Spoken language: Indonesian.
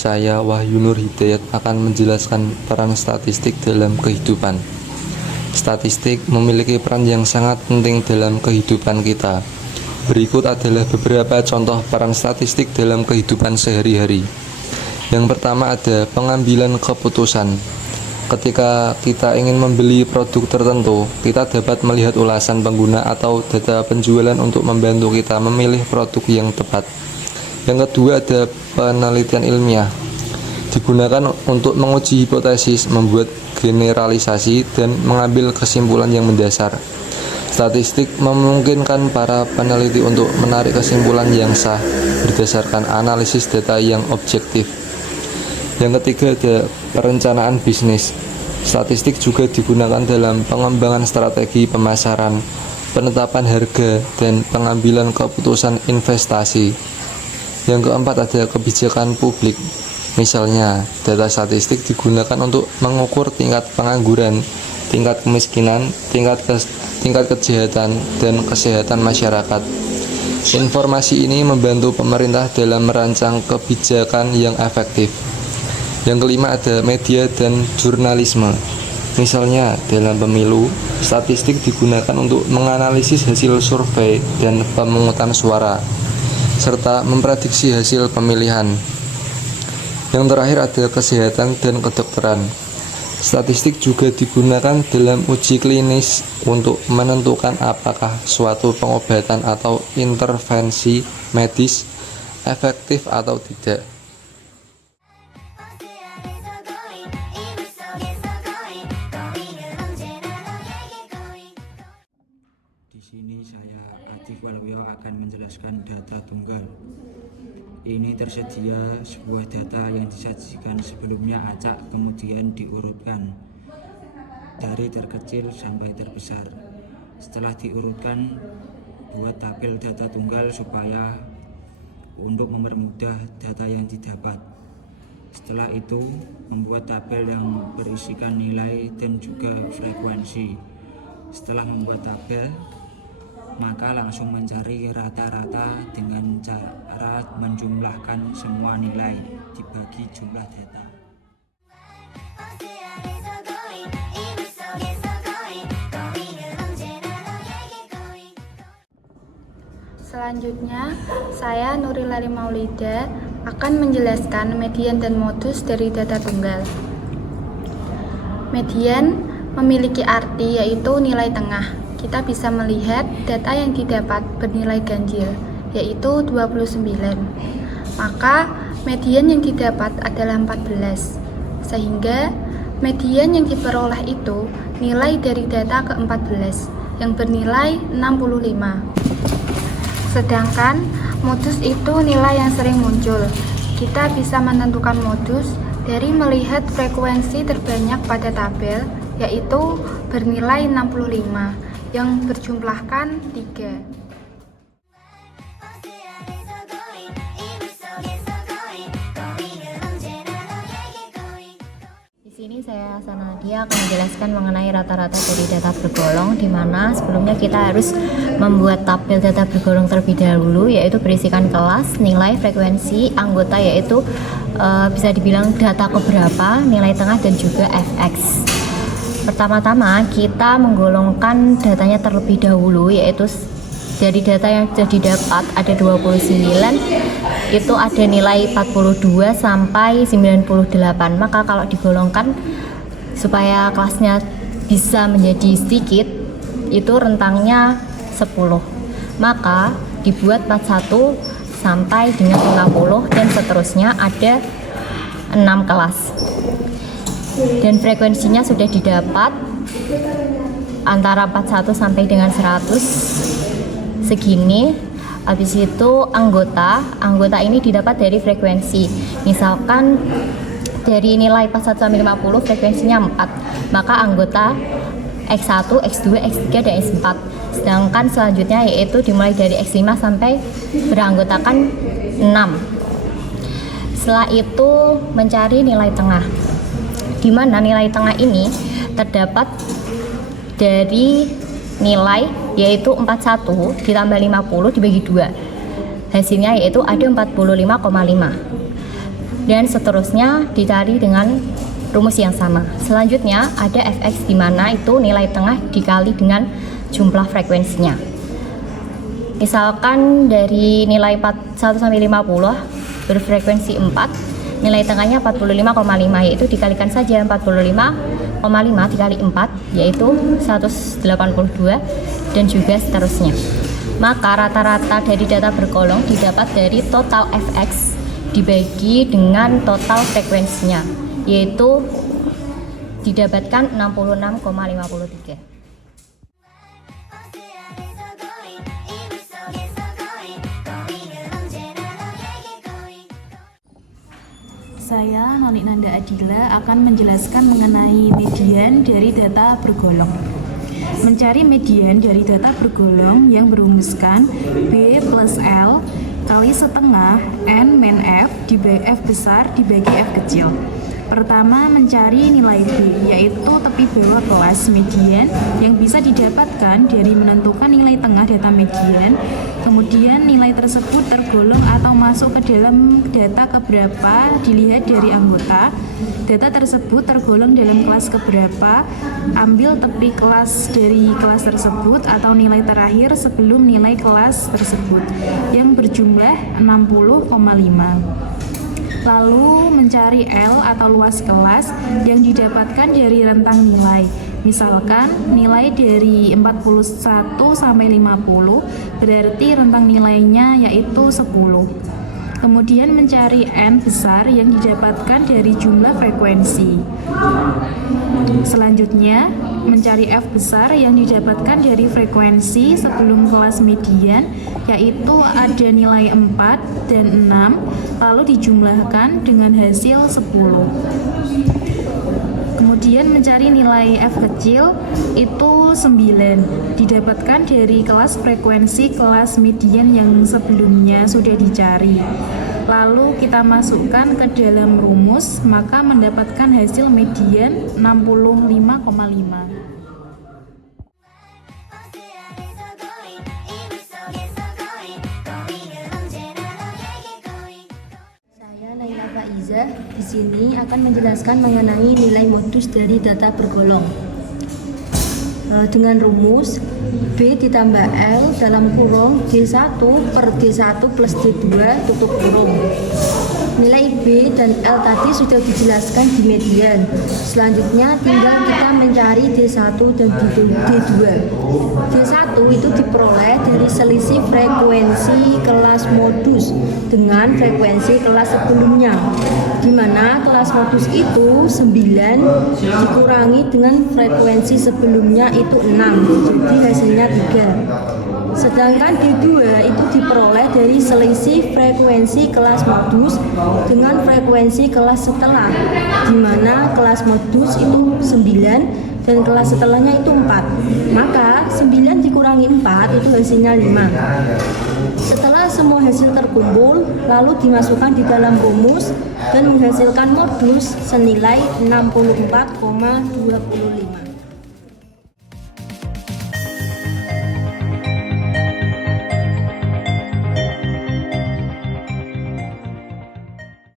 Saya Wahyu Nur Hidayat akan menjelaskan peran statistik dalam kehidupan. Statistik memiliki peran yang sangat penting dalam kehidupan kita. Berikut adalah beberapa contoh peran statistik dalam kehidupan sehari-hari. Yang pertama ada pengambilan keputusan. Ketika kita ingin membeli produk tertentu, kita dapat melihat ulasan pengguna atau data penjualan untuk membantu kita memilih produk yang tepat. Yang kedua ada penelitian ilmiah. Digunakan untuk menguji hipotesis, membuat generalisasi, dan mengambil kesimpulan yang mendasar. Statistik memungkinkan para peneliti untuk menarik kesimpulan yang sah berdasarkan analisis data yang objektif. Yang ketiga ada perencanaan bisnis. Statistik juga digunakan dalam pengembangan strategi pemasaran, penetapan harga, dan pengambilan keputusan investasi. Yang keempat ada kebijakan publik. Misalnya, data statistik digunakan untuk mengukur tingkat pengangguran, tingkat kemiskinan, tingkat kejahatan, dan kesehatan masyarakat. Informasi ini membantu pemerintah dalam merancang kebijakan yang efektif. Yang kelima ada media dan jurnalisme. Misalnya, dalam pemilu, statistik digunakan untuk menganalisis hasil survei dan pemungutan suara, serta memprediksi hasil pemilihan. Yang terakhir ada kesehatan dan kedokteran. Statistik juga digunakan dalam uji klinis untuk menentukan apakah suatu pengobatan atau intervensi medis efektif atau tidak. Di sini saya Atik Walwio akan menjelaskan data tunggal. Ini tersedia sebuah data yang disajikan sebelumnya acak kemudian diurutkan dari terkecil sampai terbesar. Setelah diurutkan, buat tabel data tunggal supaya untuk mempermudah data yang didapat. Setelah itu, membuat tabel yang berisikan nilai dan juga frekuensi. Setelah membuat tabel, maka langsung mencari rata-rata dengan cara menjumlahkan semua nilai dibagi jumlah data. Selanjutnya, saya Nurilari Maulida akan menjelaskan median dan modus dari data tunggal. Median memiliki arti yaitu nilai tengah. Kita bisa melihat data yang didapat bernilai ganjil, yaitu 29. Maka median yang didapat adalah 14. Sehingga median yang diperoleh itu nilai dari data ke-14 yang bernilai 65. Sedangkan modus itu nilai yang sering muncul. Kita bisa menentukan modus dari melihat frekuensi terbanyak pada tabel, yaitu bernilai 65. Yang berjumlahkan 3. Di sini saya Sanadia akan menjelaskan mengenai rata-rata dari data bergolong, di mana sebelumnya kita harus membuat tabel data bergolong terlebih dahulu, yaitu berisikan kelas, nilai, frekuensi, anggota, yaitu bisa dibilang data keberapa, nilai tengah, dan juga fx. Pertama-tama kita menggolongkan datanya terlebih dahulu, yaitu dari data yang sudah didapat ada 29, itu ada nilai 42 sampai 98. Maka kalau digolongkan supaya kelasnya bisa menjadi sedikit, itu rentangnya 10. Maka dibuat 41 sampai dengan 50 dan seterusnya, ada 6 kelas. Dan frekuensinya sudah didapat antara 41 sampai dengan 100 segini. Habis itu anggota ini didapat dari frekuensi. Misalkan dari nilai 41 sampai 50 frekuensinya 4, maka anggota X1, X2, X3, dan X4. Sedangkan selanjutnya yaitu dimulai dari X5 sampai beranggotakan Setelah itu mencari nilai tengah, di mana nilai tengah ini terdapat dari nilai yaitu 41 ditambah 50 dibagi 2. Hasilnya yaitu ada 45,5. Dan seterusnya dicari dengan rumus yang sama. Selanjutnya ada fx di mana itu nilai tengah dikali dengan jumlah frekuensinya. Misalkan dari nilai 1 sampai 50 berfrekuensi 4, nilai tengahnya 45,5, yaitu dikalikan saja 45,5 dikali 4 yaitu 182 dan juga seterusnya. Maka rata-rata dari data bergolong didapat dari total fx dibagi dengan total frekuensinya, yaitu didapatkan 66,53. Saya, Noni Nanda Adila, akan menjelaskan mengenai median dari data bergolong. Mencari median dari data bergolong yang berumuskan B plus L kali setengah N min F dibagi F besar dibagi F kecil. Pertama, mencari nilai B, yaitu tepi bawah kelas median yang bisa didapatkan dari menentukan nilai tengah data median. Kemudian nilai tersebut tergolong atau masuk ke dalam data keberapa dilihat dari anggota. Data tersebut tergolong dalam kelas keberapa, ambil tepi kelas dari kelas tersebut atau nilai terakhir sebelum nilai kelas tersebut yang berjumlah 60,5. Lalu mencari L atau luas kelas yang didapatkan dari rentang nilai. Misalkan nilai dari 41 sampai 50 berarti rentang nilainya yaitu 10. Kemudian mencari N besar yang didapatkan dari jumlah frekuensi. Selanjutnya, mencari F besar yang didapatkan dari frekuensi sebelum kelas median, yaitu ada nilai 4 dan 6, lalu dijumlahkan dengan hasil 10. Kemudian mencari nilai F kecil itu 9, didapatkan dari kelas frekuensi kelas median yang sebelumnya sudah dicari. Lalu kita masukkan ke dalam rumus, maka mendapatkan hasil median 65,5. Faiza di sini akan menjelaskan mengenai nilai modus dari data bergolong. Dengan rumus B ditambah L dalam kurung D1 per D1 plus D2 tutup kurung. Nilai B dan L tadi sudah dijelaskan di median. Selanjutnya tinggal kita mencari D1 dan D2. D1 itu diperoleh dari selisih frekuensi kelas modus dengan frekuensi kelas sebelumnya, di mana kelas modus itu 9 dikurangi dengan frekuensi sebelumnya itu 6, jadi hasilnya 3. Sedangkan D2 itu diperoleh dari selisih frekuensi kelas modus dengan frekuensi kelas setelah, di mana kelas modus itu 9 dan kelas setelahnya itu 4. Maka 9 dikurangi 4 itu hasilnya 5. Setelah semua hasil terkumpul, lalu dimasukkan di dalam rumus dan menghasilkan modus senilai 64,25.